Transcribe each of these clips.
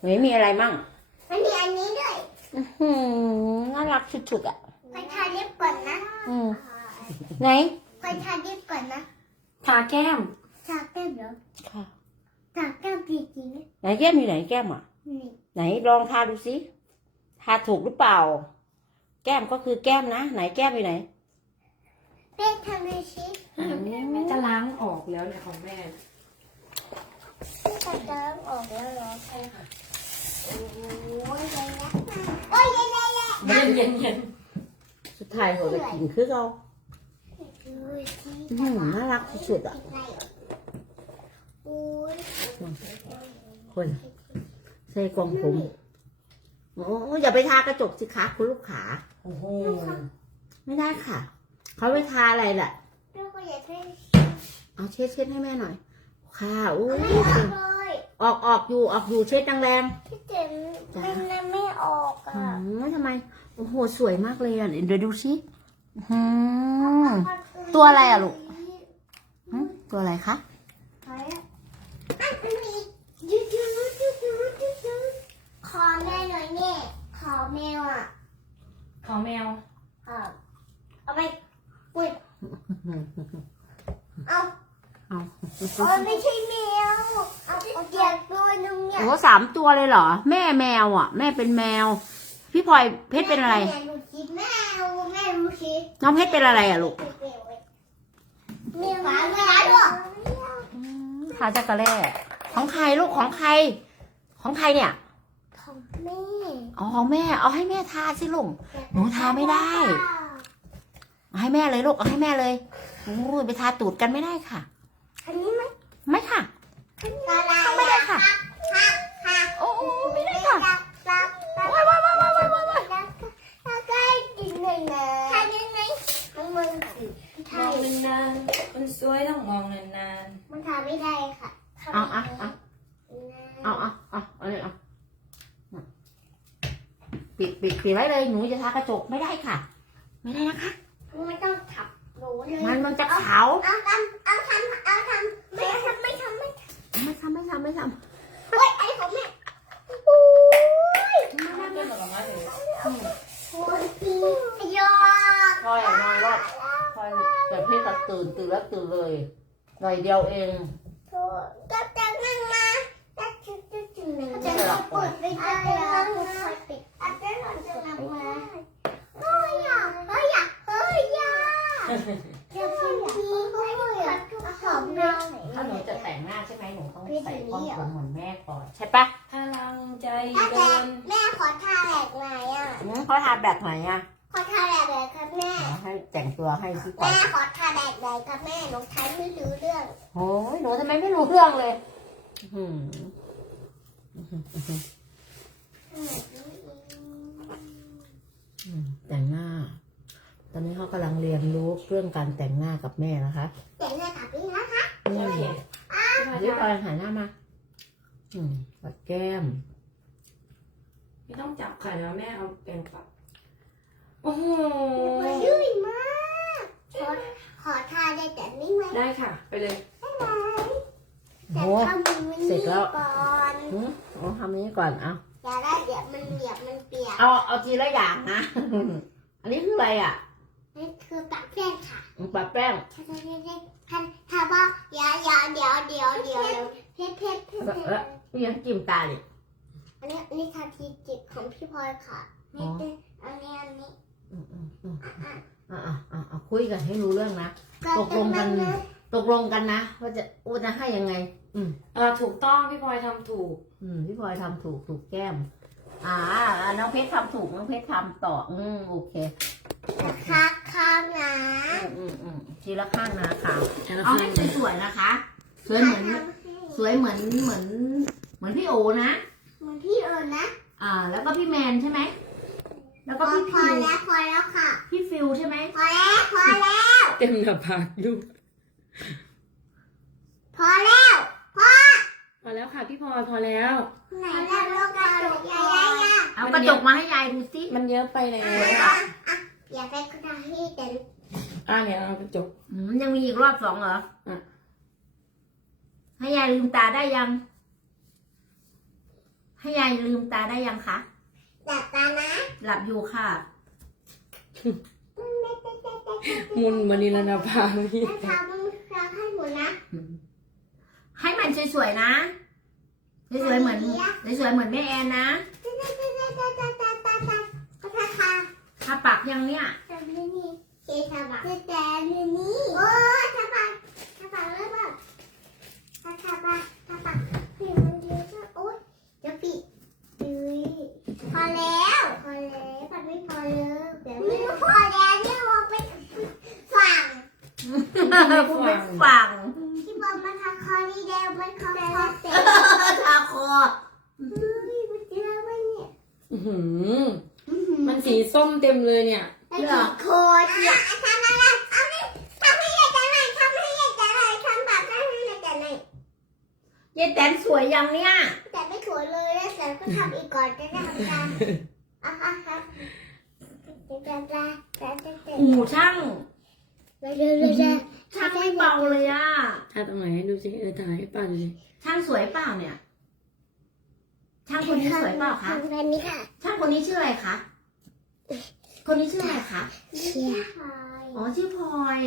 ไหนมีอะไรมั่งมันมีอันนี้ด้วยอื้อหือน่ารักสุดๆอะไปทาลิปก่อนนะอืมไหนไปทาลิปก่อนนะทาแก้ม ทาแก้มเหรอค่ะ ทาแก้มจริงๆนะไหนแก้มอยู่ไหนแก้มอะ นี่ไหนลองทาดูสิทาถูกหรือเปล่า แก้มก็คือแก้มนะ ไหนแก้มอยู่ไหน แม่ทำในชิปแม่จะล้างออกแล้วเนี่ยของแม่ ตัดน้ำออกแล้วเหรอใช่ค่ะโอ้ย เลยนะโอ้ยเลยเลยเลยเย็นเย็นเย็นสุดท้ายเขาจะกินคือเราดูสิอื้อหือน่ารักสุดๆอะโอ้ยคนใส่กล่องผมโอ้อย่าไปทากระจกสิคะคุณลูกขาโอ้โหไม่ได้ค่ะ เขาไปทาอะไรล่ะลูกก็อยากให้เอาเช็ดเช็ดให้แม่หน่อย ค่ะอุ้ยไม่ออกเลย ออกออกอยู่ออกอยู่เช็ดแรงพี่เจ๋งมันไม่ออกๆอะอืมทำไม โอ้โห สวยมากเลยอะ เดี๋ยวดูสิอืม ตัวอะไรอะลูก หึตัวอะไรคะใครอะอะมันมียูยูยูยูยูยูขอแม่หน่อยเนี่ยขอแมวอะของแมวอะเอาไปอุ้ยเอา เอาเอาไม่ใช่แมวเอาเอาเกียกตัวหนึงเนี่ยโอ้สามตัวเลยเหรอ แม่แมวอะ แม่เป็นแมว พี่พลอยเพชรเป็นอะไร แม่ดูสิแม่เอาแม่ดูสิน้องเพชรเป็นอะไรอะลูกแมวขาแม่ด้วยทาจักรแล่ของใครลูกของใคร ของใครเนี่ยของแม่อ๋อของแม่ เอาให้แม่ทาสิลุงหนูทาไม่ได้เอาให้แม่เลยลูกเอาให้แม่เลยโอ้ยไปทาตูดกันไม่ได้ค่ะอันนี้ ไหมไม่ค่ะทำไม่ได้ค่ะโอ้ไม่ได้ค่ะรับรับว้ายว้ายว้ายว้ายว้ายว้ายว้ายถ้าใกล้จริงเลยนะทำยังไงมันมึนสิมใช่องนานๆคนสวยต้องมองนานมันทำไม่ได้ค่ะเอาเอาเอาเอาเอาเอาเอาเลยเอาปิดปิดปิดไว้เลยหนูจะทากระจกไม่ได้ค่ะ ไม่ได้นะคะไม่ต้องขับหนูเลยมันมันจะขาว เอาทำเอาทำเอาทำไม่ทำไม่ทำไม่ท ไม่ทำไม่ทำไม่ทำเฮ้ยไอ้ของแม่โอ้ย ๆไม่เป็นหรอกมาถึง โอ้ยพี่ยอดำพลอยนอนรอดพลอยแต่พี่ ตัดตื่นตื่นแล้วตื่นเลยหน่อยเดียวเองโถ่ก็จะนั่งมาจะจุดจุดจุดหนึ่งจะเปิดไปได้แล้วคอยปิดอาจจะหล่นจะนั่งมาเฮ้ยอะเฮ้ยอะเฮ้ยอะจะพี่พี่เฮ้ยอะหอมเราถ้าหนูจะแต่งหน้าใช่ไหมหนูต้องใส่กล้องผมเหมือนแม่ก่อนใช่ปะพลังใจแม่เดินแม่ขอทาแหลกไหนอะอืมเขาทาแบบไหนอะ ขอทาแหลกเลยครับแม่เดี๋ยวให้แต่งตัวให้พี่ก่อแม่นขอทาแหลกเลยครับแม่หนูใช้ไม่รู้เรื่อง โอ้ยหนูทำไมไม่รู้เรื่องเลยอื้อหืออืมแต่งหน้า ตอนนี้เขากำลังเรียนรู้เรื่องการแต่งหน้ากับแม่นะคะแต่งหน้ากับพี่นะคะอืมพี่พลอยหันหน้ามา อืมปัดแก้ม ไม่ต้องจับค่ะนะแม่เอาเป็นปับ โอ้โหมันยุ่ยมากขอขอทาได้แต่ไม่ไหวได้ค่ะ ไปเลยโอ้แต่โหทำมือเสร็จแล้วก่อนหืมเอาทำนี้ก่อนเอาอย่าได้เดี๋ยวมันเดี๋ยวมันเปียกเอาเอาทีละอย่างนะ อันนี้คืออะไรอะนี่คือปักแป้งค่ะปัดแป้งถ้าถ้าถ้าถ้าถ้าว่าอย่าอย่าเดี๋ยวเดี๋ยวเดี๋ยวเพชรเพชรเพชรเพชรพี่ยังจิ้มตาดิอันนี้อันนี้ทาทีจิตของพี่พลอยค่ะนี่เป็นอันนี้อันนี้ อืมอืมอืมอะอะอะอะอะคุยกันให้รู้เรื่องนะอะตกลงกัน ตกลงกันนะ ว่าจะว่าจะให้ยังไง อืมเออถูกต้องพี่พลอยทำถูก อืมพี่พลอยทำถูกถูกแก้ม อ่าน้องเพชรทำถูกน้องเพชรทำต่อ อืมโอเคนะคะข้างนะอืมอืมอืมทีละข้างนะคะทีละเอาข้างให้สวยๆนะคะ สวยเหมือน สวยเหมือนเหมือน เหมือนพี่โอนะ เหมือนพี่เอิญนะ อ่า แล้วก็พี่แมนใช่ไหม แล้วพก็อพี่พฟิอวแล้วพอแล้วค่ะ พี่ฟิวใช่ไหมพอแล้วพอแล้ว เต็มหน้าผากลูกพอแล้วพอพอแล้วค่ะพี่พลอยพอแล้ว ไหนแล้วลูกกระจกยายายาเอากระจกมาให้ยายดูสิมันเยอะไปแล้วอะอะอยากได้กระดาษให้แต่อะเนี่ยเอากระจก อืมยังมีอีกรอบสองเหรออะ ให้ยายลืมตาได้ยังทให้ยายลืมตาได้ยังคะ จับตานะหลับอยู่ค่ะ มุนมานิลนาภาพี่ทำให้หนูนะให้มันสวยๆนะสวยๆเหมือนสวยๆเหมือนแม่แอนนะทาปักยังเนี่ยทำนี่นี่เชทาปากแต่นี่นี่โอ้ทาปากทาปากเริ่มแบบทาบากทาปากผินมันเยอะโอ๊ยจะปิด พอแล้ว พอแล้วมันไม่พอเลยเดี๋ยวไม่พอแล้วเนี่ยมองไปฝั่งพูดไม่ฟังที่บอกมันทาคอนี่เดียวมันคอคอเต็มทาคอเฮ้ยมันเจอไหมเนี่ยอื้อหือมันสีส้มเต็มเลยเนี่ย ไอ้ขีดโคเจียทำอะไรเอานี่ทำให้ยายจังหน่อยทำให้ยายจังหน่อยทำแบบนั้นให้ยายจังหน่อยยายแตนสวยยังเนี่ยแต่ ไม่สวยเลยแล้วแต่ก็ทำอีกก่อนจะได้ทำตามอะอะครับจะจะจะจะจะจะอูช่างไปเรื่อยๆจะช่างไม่เบาเลยอะถ้าตรงไหนให้ดูสิเออถ่ายให้ป้าดูสิช่างสวยเปล่าเนี่ย ช่างคนนี้สวยเปล่าคะทำแบบนี้ค่ะ ช่างคนนี้ชื่ออะไรคะคนนี้ชื่ออะไรคะเชียร์อ๋อชื่อพลอย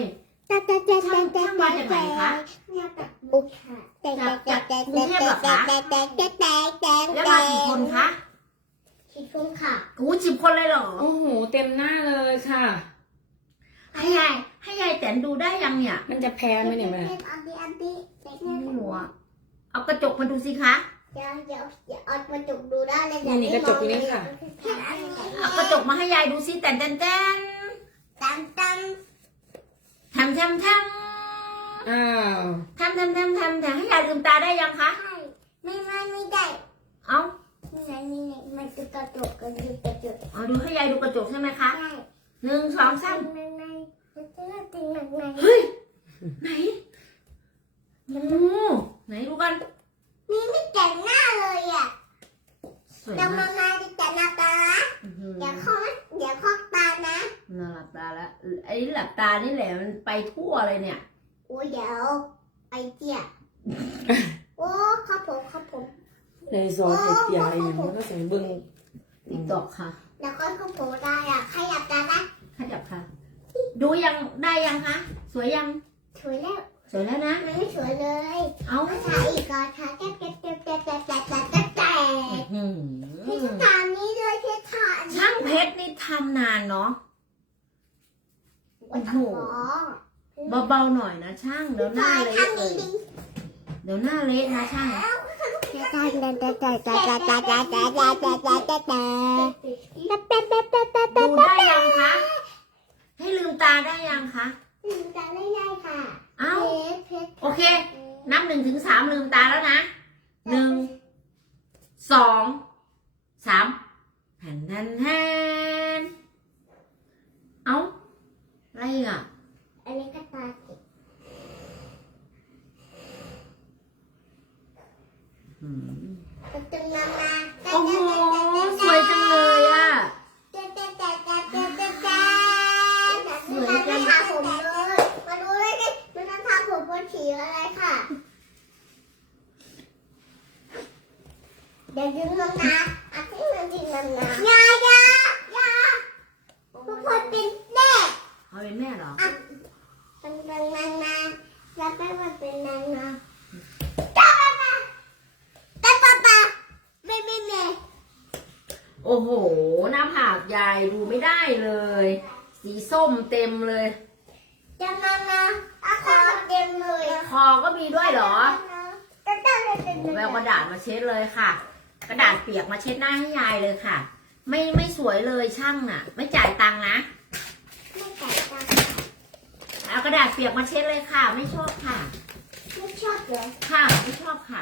แต่แต่แต่แต่แต่มาจากไหนคะมาจากบุกค่ะแต่แต่แต่แต่แต่แต่แต่แต่แต่แต่แต่แล้วมากี่คนคะคิดคุ้มค่ะกูสิบคนเลยเหรอโอ้โหเต็มหน้าเลยค่ะให้ยายให้ยายแตนดูได้ยังเนี่ยมันจะแพ้ไหมเนี่ยแม่อันนี้อันนี้เด็กไม่เนี่ยรู้อากระจกมาดูสิคะเดี๋ยวเดี๋ยวเอากระจกดูได้เลยนี่กระจกนี่ค่ะเอากระจกมาให้ยายดูสิแตนแตนแตนตันตันำทำทำอ้าวำทำทำทำทำให้ยายลืมตาได้ยังคะ ไม่ไม่ไม่ได้เอาไม่ได้ไม่ได้มันคือกระจกกระจกกระจกเอาดูให้ยายดูกระจกใช่ไหมคะใช่หนึ่งสองสามในในจะเจอจริงในในเฮ้ยไหนโอ้ไหนดูกันนี่ไม่แต่งหน้าเลยอะเดี๋ยวมามาจะแต่งหน้าตาเดี๋ยวเขาเดี๋ยวเขา ตานะน่าหลับตาแล้วไอ้หลับตานี่แหละมันไปทั่วเลยเนี่ย โอ้ยเดี๋ยวไอเจียโอ้ครับผมครับผม ในซอสเปียกๆอะไรอย่างเงี้ยก็ใส่เบิ้งติ๊กตอกค่ะ แล้วก็ครับผมได้อะขยับตานะขยับค่ะ ดูยังได้ยังคะสวยยังสวยแล้วสวยแล้วนะ มันไม่สวยเลย เอาทาอีกก่อนทาแจ๊ะแจ๊ะแจ๊ะแจ๊ะแจ๊ะแจ๊ะแจ๊ะแจ๊ะแจ๊ะ อื้อ ที่ หือ ทานี้เลยที่ทาอันนี้ ช่าง เพชรนี่ทำนานเนาะโอ้โหเบาๆหน่อยนะช่างเดี๋ยวหน้าเละทำเลนี้ยดิเดี๋ยวหน้าเละนะช่างดูได้ยังคะ ให้ลืมตาได้ยังคะจะไม่ได้ค่ะ เอ้าเพชรโอเค นับหนึ่งถึงสามลืมตาแล้วนะหนึ่งสองสาม 단단한 สีส้มเต็มเลยจะนางนาอาคาเต็มเลยคอก็มีด้วยเหรอตาตาเลยเป็นแววกระดาษมาเช็ดเลยค่ะ กระดาษเปียกมาเช็ดหน้าให้ยายเลยค่ะ ไม่ไม่สวยเลยช่างน่ะ ไม่จ่ายตังค์นะไม่แต่ตาเอากระดาษเปียกมาเช็ดเลยค่ะ ไม่ชอบค่ะ ไม่ชอบเลยค่ะไม่ชอบค่ะ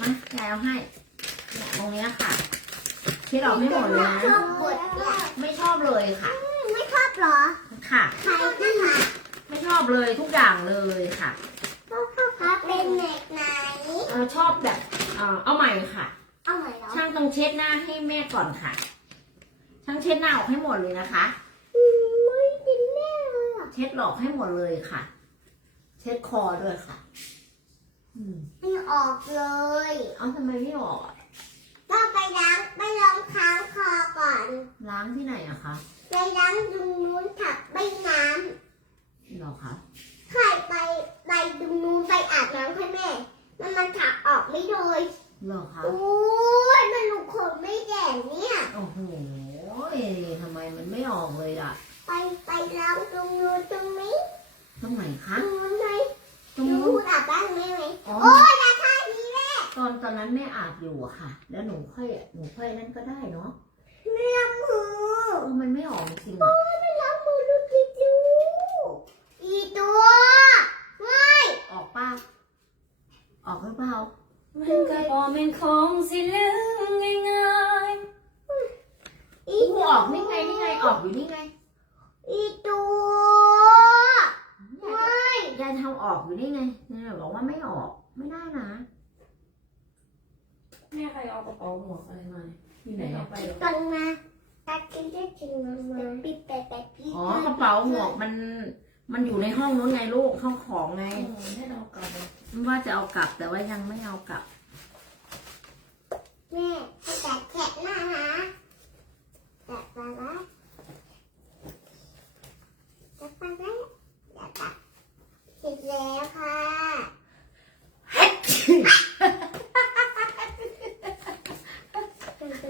มายายเอาให้เนี่ยตรงเนี้ยค่ะเช็ดออกไม่หมดเลยนะชอบบทเนี่ยไม่ชอบเลยค่ะ ไม่ชอบเหรอค่ะ ใครที่หาไม่ชอบเลยทุกอย่างเลยค่ะเขาเขาเป็นเด็กไหน เออชอบแบบเออเอาใหม่ค่ะ เอาใหม่เหรอช่างต้องเช็ดหน้าให้แม่ก่อนค่ะ ช่างเช็ดหน้าออกให้หมดเลยนะคะ อืมไม่เป็นแม่เลยอะเช็ดหลอกให้หมดเลยค่ะ เช็ดคอด้วยค่ะ อืมไม่ออกเลย เอาทำไมไม่ออกอะ ไปลองค้างคอก่อน ล้างที่ไหนอะคะไปล้างตรงนู้นถักไปน้หรอคะำใครไปไปตรงนู้นไปอาบน้ำให้แม่ มันมันถักออกไม่โดยหรอคะโอ้ยมันหนุกขนไม่แดงเนี่ย โอ้โหทำไมมันไม่ออกเลยอะไปไปล้างตรงนู้นตรงนี้ตรงไหนตรคะงนู้นไหมตรงหนูนู้นอาบน้ำไหมไหมอ๋อ โอ้ยราคาดีแม่ ตอนตอนนั้นแม่อาบอยู่อะค่ะ แล้ว หนูค่อยหนูค่อยนั่นก็ได้เนาะไม่ล้างมือเออมันไม่ออกจริงโอ้อะ ยไม่ล้างมือดูจิจูอีตัวไม่ ออกป้าออกหรือเปล่า มันก็บอเป็นของสิลืมง่าย อี กูออกนี่ไงนี่ไงออกอยู่นี่ไง อีตัวไม่ ยายทำออกอยู่นี่ไงเนี่ยบอกว่าไม่ออกไม่ได้นะ ๆแม่ ใครเอากระเป๋าหมวกอะไรมาเนี่ยที่ไหนเอาอะไปเหรอตังมาตัดกินได้จริงมามาปิดไปไปปิดอ๋อกระเป๋าหมวกมัน มันอยู่ในห้องนู้นไงลูกห้องของไงเออให้เรากลับไปว่าจะเอากลับแต่ว่ายังไม่เอากลับแม่ให้ตัดแขนหน้านะตัดไปแล้วตัดไปแล้วอย่าตัดเสร็จแล้วค่ะ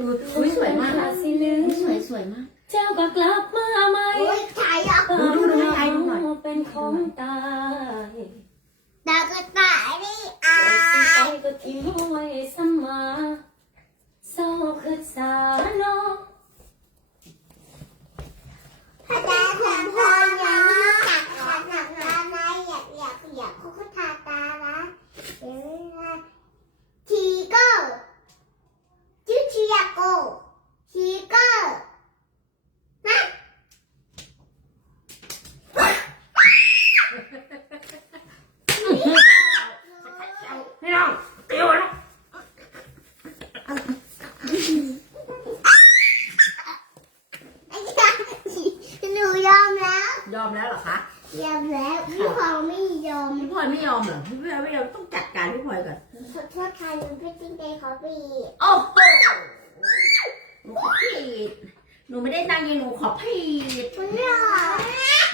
ดูอุ้ยสวยมากนะ สิลืม สวยสวยมาก เจ้าก็กลับมาใหม่ อุ้ยถ่ายอะ ดูดูดูให้ใครดูหน่อย เป็นของตาย ดาวก็ตายดิอ่า ไปก็ทิ้งไว้เสมอเศร้าคือสาเนาะ พระเจ้าของพ่อยังไม่รู้จักขนาดนั้นนะอยากอยากอยากคุกทาตาละเดี๋ยวนะทีโก้ชื่อเชียโก้ทีโก้นะ ไม่ต้องเตียวนะ ไอ้ยาหนูยอมแล้ว ยอมแล้วเหรอคะยอมแล้วพี่พองไม่ยอมพี่พลอยไม่ยอมเหรอพี่พลอยไม่ยอมต้องจัดการพี่พลอยก่อนขอโทษค่ะลุงพี่ติ๊กเดย์เขาปีโอ้โหหนูขอผิดหนูไม่ได้ตั้งใจหนูขอผิดคุณหรอ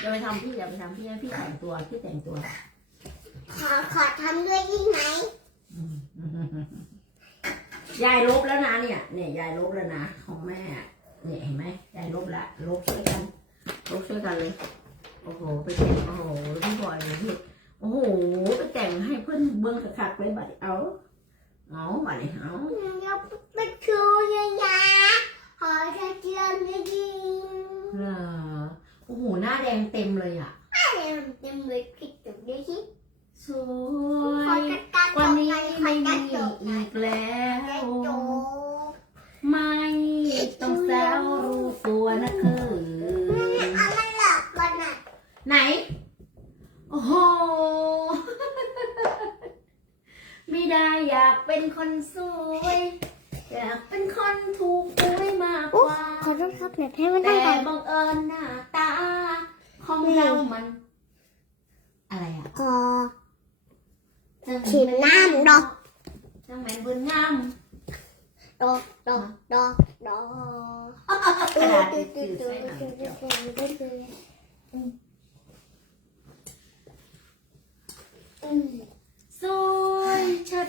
อย่าไปทำพี่อย่าไปทำพี่ให้พี่แต่งตัวพี่แต่งตัวขอขอทำด้วยยิ่งไหมยายลบแล้วนะเนี่ยเนี่ยยายลบแล้วนะของแม่เนี่ยเห็นไหมยายลบละลบช่วยกันลบช่วยกันเลย โอ้โห ไปแต่งโอ้โหพี่บอยพี่โอ้โห ไปแต่งให้เพื่อนเบิ้งคักๆเลยบัดเอาเอาบัดนี้เอายกไปชูเลยนะขอเธอเจียมจริงเหรอโอ้โห หน้าแดงเต็มเลยอะๆอะไรมันเต็มเลยคิดจุดด้วยสิสวยวันนี้ไม่มีอีกแล้ว โจ ไม่ต้องแซวรู้ตัวนะคือ เอามันหลอกก่อนน่ะ ไหน โอ้โห ไม่ได้อยากเป็นคนสวย อยากเป็นคนถูกหวยมากกว่า ขอโทษครับเดี๋ยวให้มัน แต่ ได้ก่อน บังเอิญหน้าตา ของเรามัน อะไรอะ ขอ ขีดน้ำดอกจังแมนบุญงามดอกดอกดอกดอกกระดาษติดจืดใส่หนังเจียวอืมสวยชิด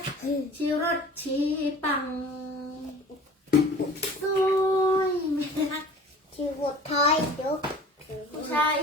ชีรถชีปังสวยไม่รักชีวิตท้ายเดี๋ยวผู้ชาย